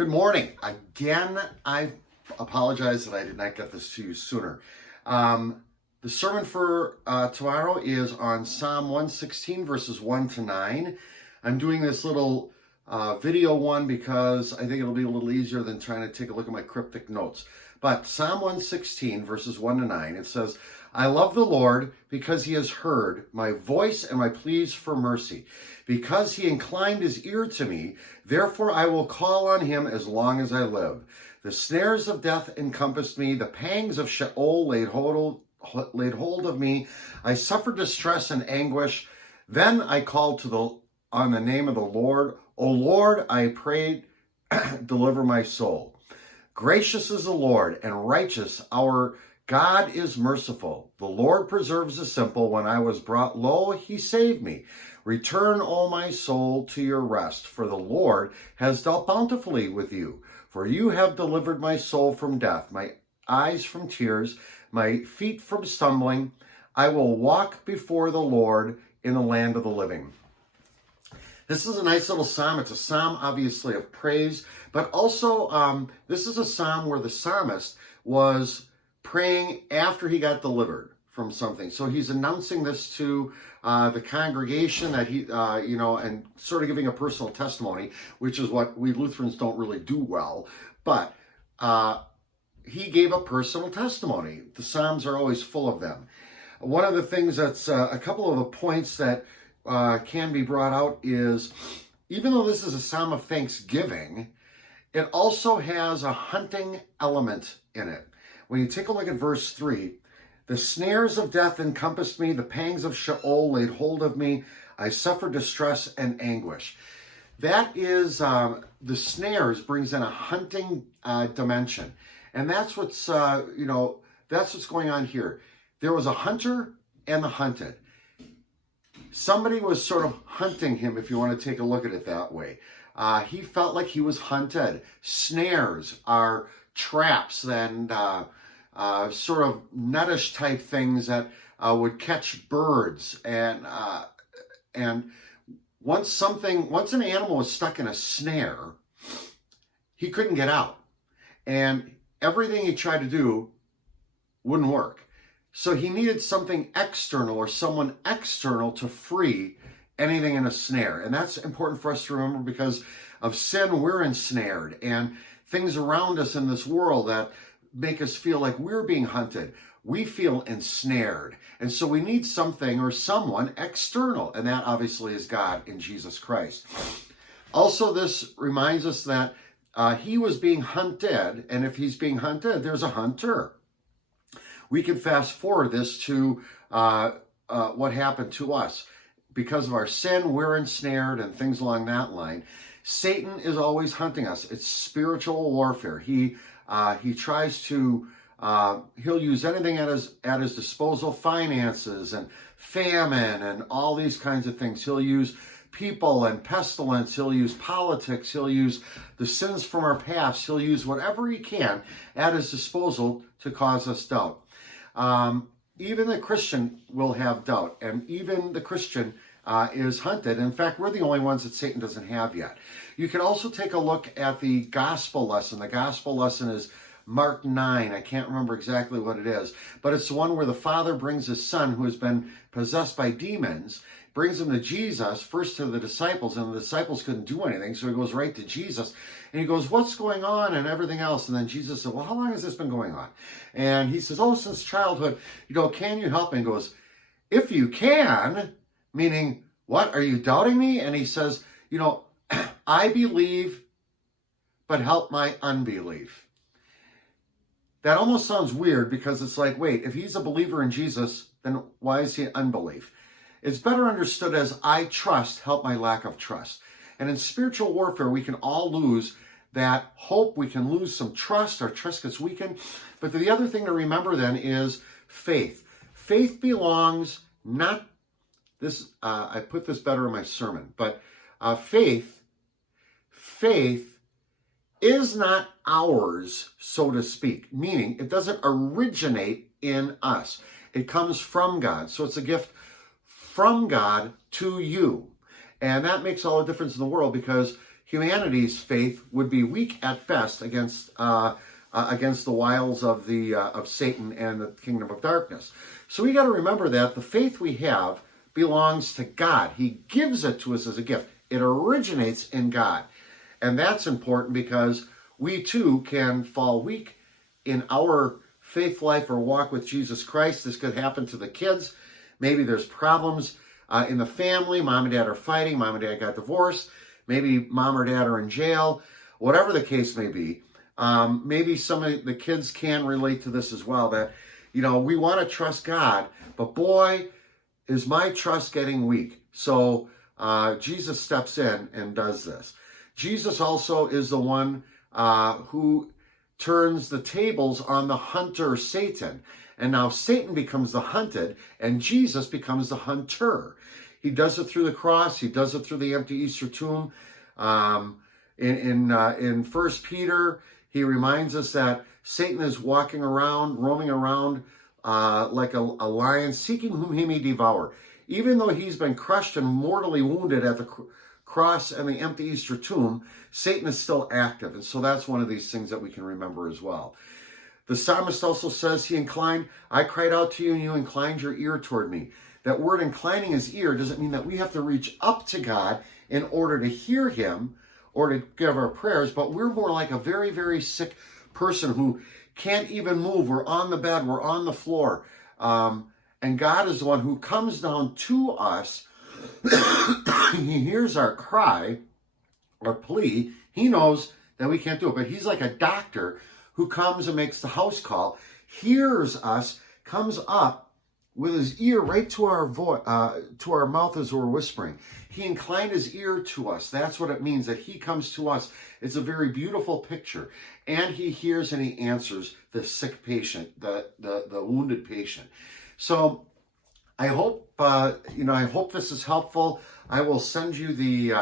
Good morning. Again, I apologize that I did not get this to you sooner. The sermon for tomorrow is on Psalm 116, verses 1 to 9. I'm doing this little video one because I think it'll be a little easier than trying to take a look at my cryptic notes. But Psalm 116, verses 1 to 9, it says, I love the Lord because he has heard my voice and my pleas for mercy. Because he inclined his ear to me, therefore I will call on him as long as I live. The snares of death encompassed me. The pangs of Sheol laid hold of me. I suffered distress and anguish. Then I called on the name of the Lord. O Lord, I prayed, deliver my soul. Gracious is the Lord and righteous. Our God is merciful. The Lord preserves the simple. When I was brought low, he saved me. Return, O my soul, to your rest, for the Lord has dealt bountifully with you. For you have delivered my soul from death, my eyes from tears, my feet from stumbling. I will walk before the Lord in the land of the living. This is a nice little psalm. It's a psalm, obviously, of praise, but also this is a psalm where the psalmist was praying after he got delivered from something. So he's announcing this to the congregation that he, and sort of giving a personal testimony, which is what we Lutherans don't really do well. But he gave a personal testimony. The Psalms are always full of them. One of the things that's a couple of the points that can be brought out is, even though this is a psalm of thanksgiving, it also has a hunting element in it. When you take a look at verse 3, the snares of death encompassed me, the pangs of Sheol laid hold of me, I suffered distress and anguish. That is, the snares brings in a hunting dimension. And that's what's, that's what's going on here. There was a hunter and the hunted. Somebody was sort of hunting him, if you want to take a look at it that way. He felt like he was hunted. Snares are traps and sort of netish type things that would catch birds. And once an animal was stuck in a snare, he couldn't get out. And everything he tried to do wouldn't work. So he needed something external or someone external to free anything in a snare. And that's important for us to remember because of sin, we're ensnared. And things around us in this world that make us feel like we're being hunted, we feel ensnared. And so we need something or someone external. And that obviously is God in Jesus Christ. Also, this reminds us that he was being hunted. And if he's being hunted, there's a hunter. We can fast forward this to what happened to us. Because of our sin, we're ensnared and things along that line. Satan is always hunting us. It's spiritual warfare. He tries to, he'll use anything at his disposal, finances and famine and all these kinds of things. He'll use people and pestilence. He'll use politics. He'll use the sins from our past. He'll use whatever he can at his disposal to cause us doubt. Even the Christian will have doubt, and even the Christian is hunted. In fact, we're the only ones that Satan doesn't have yet. You can also take a look at the gospel lesson. The gospel lesson is Mark 9. I can't remember exactly what it is, but it's the one where the father brings his son who has been possessed by demons, brings him to Jesus, first to the disciples, and the disciples couldn't do anything, so he goes right to Jesus, and he goes, what's going on, and everything else, and then Jesus said, well, how long has this been going on? And he says, oh, since childhood, can you help me? And he goes, if you can, meaning, what, are you doubting me? And he says, I believe, but help my unbelief. That almost sounds weird because it's like, wait, if he's a believer in Jesus, then why is he unbelief? It's better understood as I trust, help my lack of trust. And in spiritual warfare, we can all lose that hope. We can lose some trust. Our trust gets weakened. But the other thing to remember then is faith. Faith belongs not this, I put this better in my sermon, but faith is not ours, so to speak, meaning it doesn't originate in us. It comes from God. So it's a gift from God to you. And that makes all the difference in the world because humanity's faith would be weak at best against the wiles of Satan and the kingdom of darkness. So we got to remember that the faith we have belongs to God. He gives it to us as a gift. It originates in God. And that's important because we too can fall weak in our faith life or walk with Jesus Christ. This could happen to the kids. Maybe there's problems in the family. Mom and dad are fighting. Mom and dad got divorced. Maybe mom or dad are in jail. Whatever the case may be. Maybe some of the kids can relate to this as well, that, we want to trust God, but boy, is my trust getting weak. So Jesus steps in and does this. Jesus also is the one who turns the tables on the hunter, Satan. And now Satan becomes the hunted, and Jesus becomes the hunter. He does it through the cross. He does it through the empty Easter tomb. In 1 Peter, he reminds us that Satan is walking around, roaming around like a lion, seeking whom he may devour. Even though he's been crushed and mortally wounded at the cross and the empty Easter tomb, Satan is still active. And so that's one of these things that we can remember as well. The psalmist also says, I cried out to you and you inclined your ear toward me. That word inclining his ear doesn't mean that we have to reach up to God in order to hear him or to give our prayers, but we're more like a very, very sick person who can't even move. We're on the bed, we're on the floor. And God is the one who comes down to us. He hears our cry, our plea. He knows that we can't do it, but he's like a doctor who comes and makes the house call, hears us, comes up with his ear right to our mouth as we're whispering. He inclined his ear to us. That's what it means, that he comes to us. It's a very beautiful picture. And he hears and he answers the sick patient, the wounded patient. So I hope I hope this is helpful. I will send you the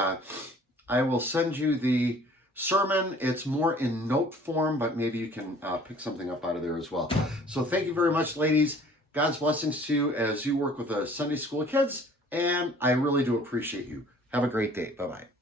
sermon. It's more in note form, but maybe you can pick something up out of there as well. So thank you very much, ladies. God's blessings to you as you work with the Sunday school kids, and I really do appreciate you. Have a great day. Bye-bye.